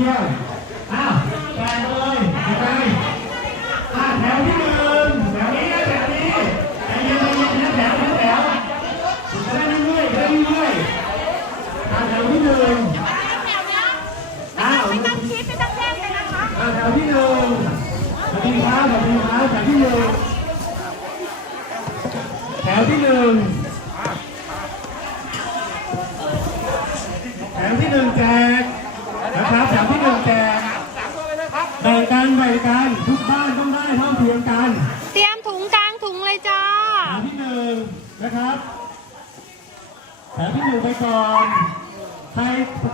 ยี่ยมอ้าวแจกเลยไปอ่าแถวที่หนึ่งแถวนี้นะแถวนี้ใจเย็นใจเย็นนะแถวนะแถวจะได้เรื่อยๆจะได้เรื่อยๆอ่าแถวที่หนึ่งอ้าวไม่ต้องคิดไม่ต้องแจ้งเลยนะคะอ่าแถวที่หนึ่งสวัสดีครับสวัสดีครับแถวที่หนึ่งแถวที่หนึ่งแถวที่หนึ่งแจกนะครับแถวที่หนึ่งแจกแบ่งกันแบ่งกันทุกบ้านต้องได้เท่าเทียมกันเตรียมถุงกลางถุงเลยจ้า แถวที่หนึ่งนะครับ แถวที่หนึ่งไปก่อนใคร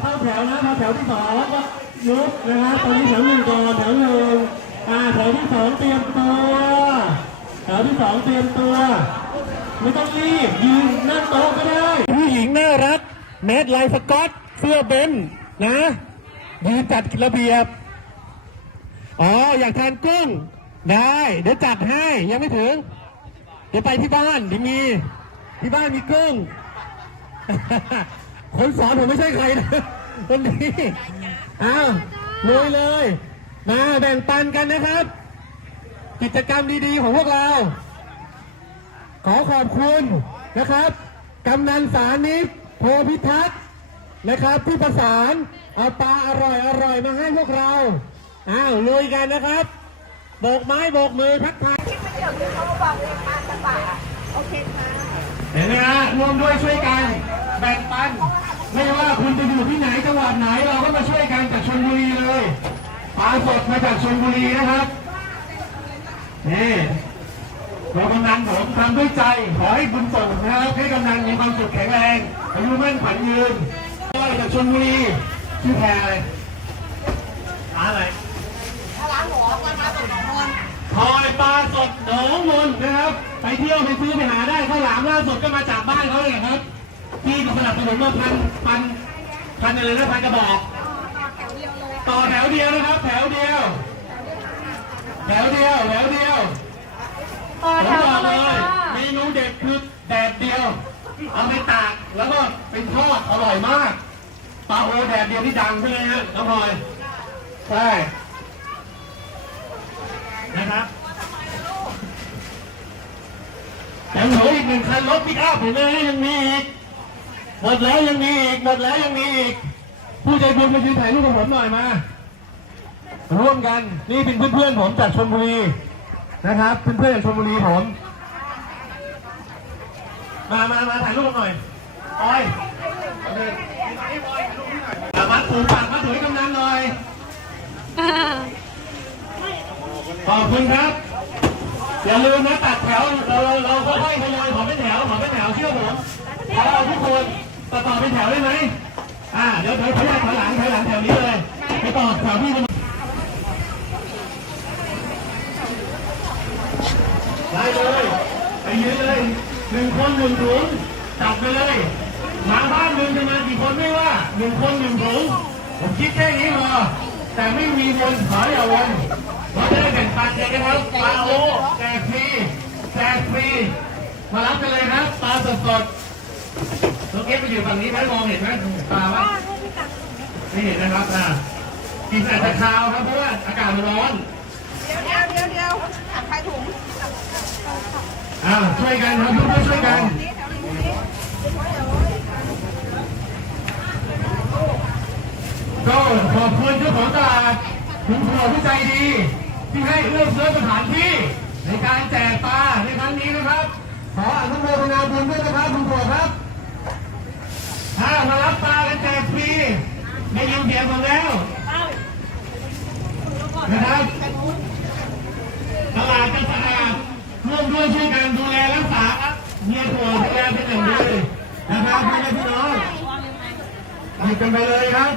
เข้าแถวนะมาแถวที่สองก็ลุกนะครับตอนนี้แถวหนึ่งก่อนแถวหนึ่งอ่าแถวที่สองเตรียมตัวแถวที่สองเตรียมตัว ไม่ต้องรีบยืนนั่งโต๊ะก็ได้ผู้หญิงน่ารักเมดลายสกอตเสื้อเบนซ์นะยืนจัดระเบียบ อ๋ออยากทานกุ้ง ได้ เดี๋ยวจัดให้ยังไม่ถึง เดี๋ยวไปที่บ้านเดี๋ยวมี ที่บ้านมีกุ้ง คนสอนผมไม่ใช่ใครนะคนนี้อ้าวลุยเลย มาแบ่งปันกันนะครับ กิจกรรมดีๆของพวกเรา ขอขอบคุณนะครับกำนันสานิตโพพิทักษ์นะครับที่ประสานเอาปลาอร่อยอร่อยๆมาให้พวกเรา อ้าวลุยกันนะครับโบกไม้โบกมือทักทายคิดไม่เดี๋ยวเขาบอกเลยค่ะจังหวะโอเคค่ะเห็นไหมฮะร่วมด้วยช่วยกันแบ่งปัน ไม่ว่าคุณจะอยู่ที่ไหนจังหวัดไหนเราก็มาช่วยกันจากชลบุรีเลยปลาสดมาจากชลบุรีนะครับนี่เรากำนันผมทำด้วยใจขอให้บุญส่งนะครับให้กำนันมีความสุขแข็งแรงอายุมั่นขวัญยืนมาจากชลบุรีชื่อแพรอะไรร้านอะไรร้านหมอมามาส่งของน ทอยปลา สดหนองมนนะครับ ไปเที่ยวไปซื้อไปหาได้ข้าวหลามล่าสุดก็มาจากบ้านเขาเลยครับที่สนับสนุนมาพันพันพันอะไรนะพันกระบอกต่อแถวเดียวนะครับ แถวเดียว แถวเดียวแถวเดียวต่อผมแถวบอกเลเลยยค่ะเมนูเด็ดคือแดดเดียว เอาไปตากแล้วก็ไปทอดอร่อยมากปลาโอแดดเดียวที่ดังใช่ไหมฮะน้องพลอยใช่นะครับ ยังเหลืออีกหนึ่งคันรถปิกอัพเห็นไหมยังมีอีกหมดแล้วยังมีอีกหมดแล้วยังมีอีกผู้ใจบุญมายืนถ่ายรูปกับผมหน่อยมาร่วมกันนี่เป็นเพื่อนๆผมจากชลบุรีนะครับเพื่อนๆจากชลบุรีผมมามามาถ่ายรูปหน่อยออยเอาเลยเอามาถูปากมาถือกำนันหน่อยขอบคุณครับ อย่าลืมนะตัดแถวเราเราเราค่อยๆทยอยขอเป็นแถวขอเป็นแถวเชื่อผมขอเราทุกคนต่อต่อเป็นแถวได้ไหมอ่าเดี๋ยวเดี๋ยวถอยหลังถอยหลังถอยหลังแถวนี้เลยไปต่อแถวที่มันได้เลยไปยืนเลยหนึ่งคนหนึ่งถุงจับไปเลยมาบ้านหนึ่งจะมากี่คนไม่ว่าหนึ่งคนหนึ่งถุงผมคิดแค่นี้พอแต่ไม่มีวนขออย่าวน เราจะได้แบ่งปันกันนะครับปลาโอแจกฟรีแจกฟรีมารับกันเลยครับปลาสดสดๆน้องเอฟไปอยู่ฝั่งนี้ไหมมองเห็นไหมปลาวะไม่เห็นนะครับอ่ากินอาจจะคาวครับเพราะว่าอากาศมันร้อนเดี๋ยวเดี๋ยวเดี๋ยวเดี๋ยวใครถุงอ่าช่วยกันครับทุกคนช่วยกันนี้แถวนี้ก็ขอบคุณเจ้าของตลาดคุณครูผู้ใจดี ที่ให้เอื้อเฟื้อสถานที่ ในการแจกปลาในครั้งนี้นะครับ ขออนุโมทนาบุญด้วยนะครับคุณครูครับถ้ามารับปลากันแจกฟรีได้ยินเสียงผมแล้วนะครับตลาดจะสะอาดร่วมด้วยช่วยกันดูแลรักษาครับเมียถั่วดูแลเป็นอย่างดีนะครับพี่และพี่น้องหยิบกันไปเลยครับ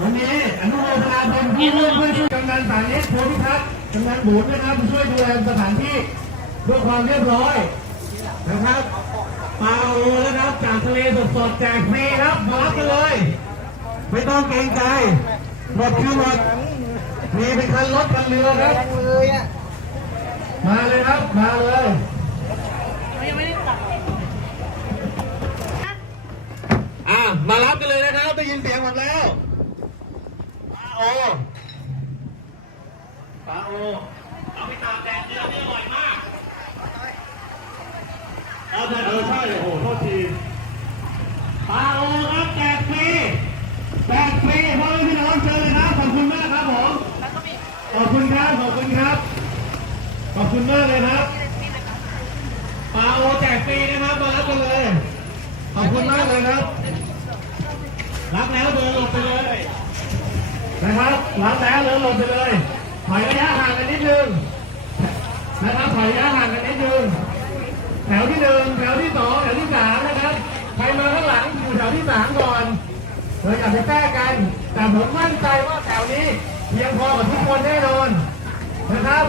วันนี้อนุโมทนาบุญผู้ร่วมด้วยช่วยกำนันสานิตโพธิพัฒน์กำนันบุญนะครับช่วยดูแลสถานที่เพื่อความเรียบร้อยนะครับปลาโอนะครับจากทะเลสดๆแจกฟรีครับมารับกันเลย ไม่ต้องเกรงใจหมดคือหมดมีเป็นคันรถคันเรือครับมาเลยครับมาเลยอะมารับกันเลยนะครับได้ยินเสียงผมแล้ว ปลาโอ เอาไปตากแดดเดือนนี่อร่อยมากเอาเถอะเออใช่โอ้โหโทษทีปลาโอครับแจกฟรีแจกฟรีพ่อแม่พี่น้องเชิญเลยครับขอบคุณมากครับผมขอบคุณครับขอบคุณครับ ขอบคุณมากเลยครับปลาโอแจกฟรีนะครับ มารับกันเลย ขอบคุณมากเลยครับ รับแล้วเดินหลบไปเลย นะครับรับแล้วเดินหลบไปเลยถอยระยะห่างกันนิดนึงนะครับถอยระยะห่างกันนิดนึงแถวที่หนึ่งแถวที่สองแถวที่สามนะครับใครมาข้างหลังอยู่แถวที่สามก่อนเราอย่าไปแก้กัน แต่ผมมั่นใจว่าแถวนี้เพียงพอกับทุกคนแน่นอนนะครับ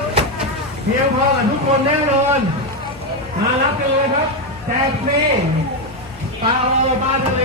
เพียงพอกับทุกคนแน่นอน มารับกันเลยครับแจกฟรีปลาโอปลาทะเล